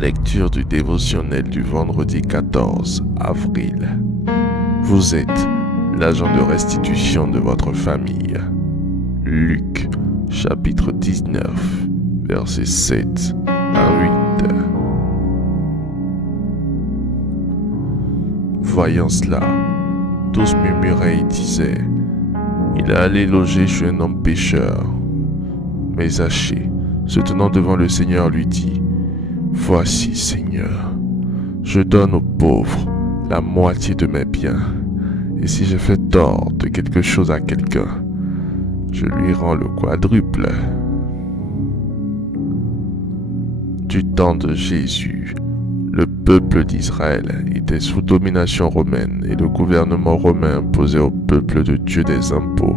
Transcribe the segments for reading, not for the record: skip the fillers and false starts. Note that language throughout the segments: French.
Lecture du dévotionnel du vendredi 14 avril. Vous êtes l'agent de restitution de votre famille. Luc, chapitre 19, versets 7 à 8. Voyant cela, tous murmuraient et disaient: il est allé loger chez un homme pécheur. Mais Zachée, se tenant devant le Seigneur, lui dit: voici, Seigneur, je donne aux pauvres la moitié de mes biens, et si je fais tort de quelque chose à quelqu'un, je lui rends le quadruple. Du temps de Jésus, le peuple d'Israël était sous domination romaine et le gouvernement romain imposait au peuple de Dieu des impôts.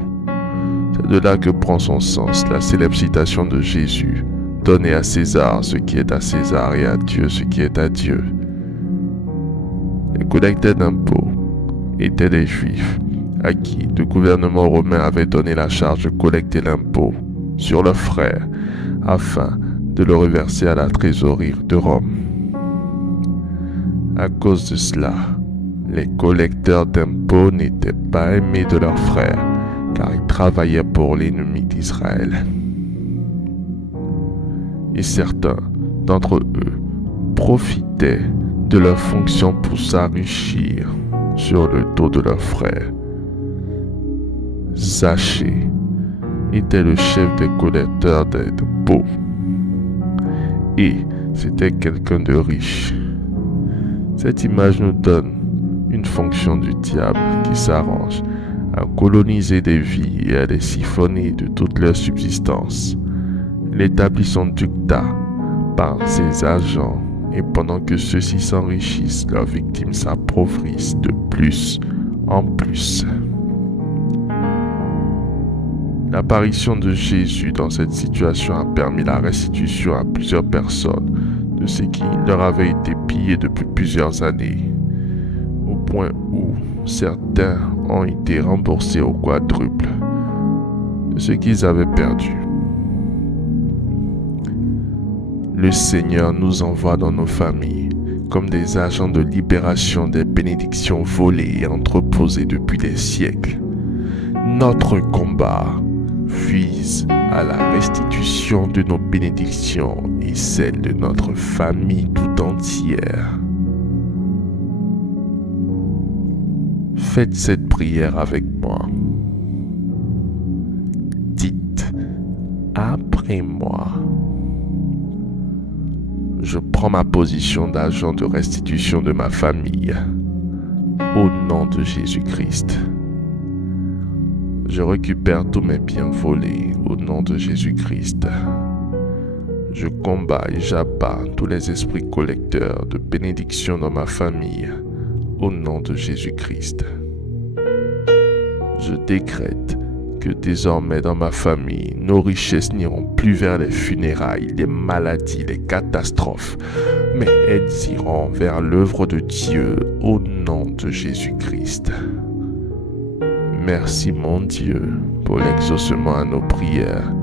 C'est de là que prend son sens la célèbre citation de Jésus: donnez à César ce qui est à César et à Dieu ce qui est à Dieu. Les collecteurs d'impôts étaient des Juifs à qui le gouvernement romain avait donné la charge de collecter l'impôt sur leurs frères afin de le reverser à la trésorerie de Rome. À cause de cela, les collecteurs d'impôts n'étaient pas aimés de leurs frères, car ils travaillaient pour l'ennemi d'Israël. Et certains d'entre eux profitaient de leur fonction pour s'enrichir sur le dos de leurs frères. Zachée était le chef des collecteurs d'impôts, et c'était quelqu'un de riche. Cette image nous donne une fonction du diable qui s'arrange à coloniser des vies et à les siphonner de toute leur subsistance. Il établit son dictat par ses agents, et pendant que ceux-ci s'enrichissent, leurs victimes s'appauvrissent de plus en plus. L'apparition de Jésus dans cette situation a permis la restitution à plusieurs personnes de ce qui leur avait été pillé depuis plusieurs années, au point où certains ont été remboursés au quadruple de ce qu'ils avaient perdu. Le Seigneur nous envoie dans nos familles comme des agents de libération des bénédictions volées et entreposées depuis des siècles. Notre combat vise à la restitution de nos bénédictions et celle de notre famille tout entière. Faites cette prière avec moi. Dites après moi: je prends ma position d'agent de restitution de ma famille au nom de Jésus-Christ. Je récupère tous mes biens volés au nom de Jésus-Christ. Je combats et j'abats tous les esprits collecteurs de bénédictions dans ma famille au nom de Jésus-Christ. Je décrète que désormais dans ma famille, nos richesses n'iront plus vers les funérailles, les maladies, les catastrophes, mais elles iront vers l'œuvre de Dieu au nom de Jésus-Christ. Merci mon Dieu pour l'exaucement à nos prières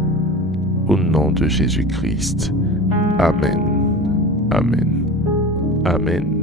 au nom de Jésus-Christ. Amen. Amen. Amen.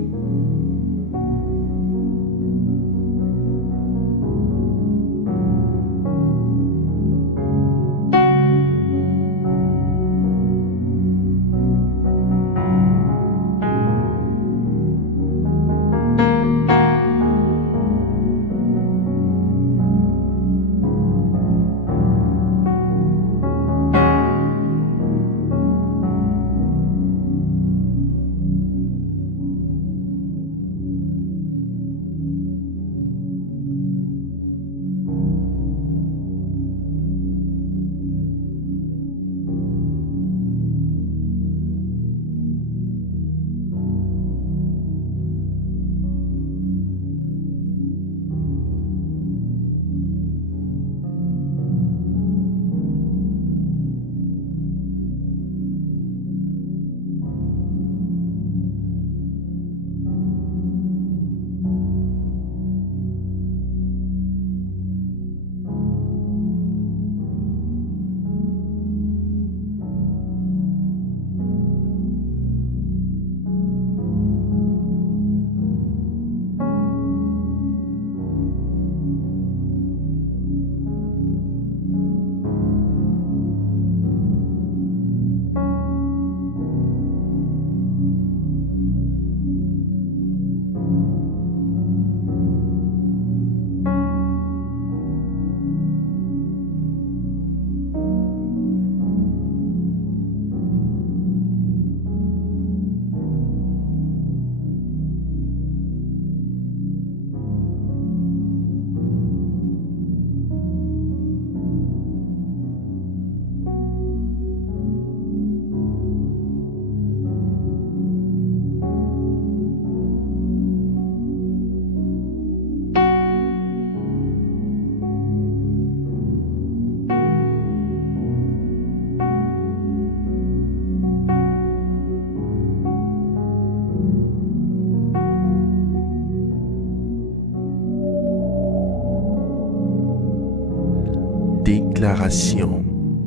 Déclaration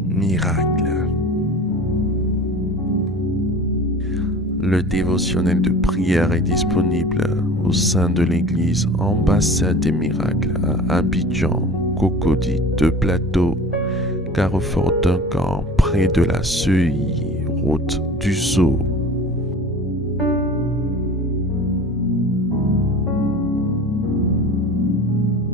miracle. Le dévotionnel de prière est disponible au sein de l'église Ambassade des Miracles à Abidjan, Cocody, 2 Plateaux, Carrefour Duncan, près de la Seuilly, route du Sceau.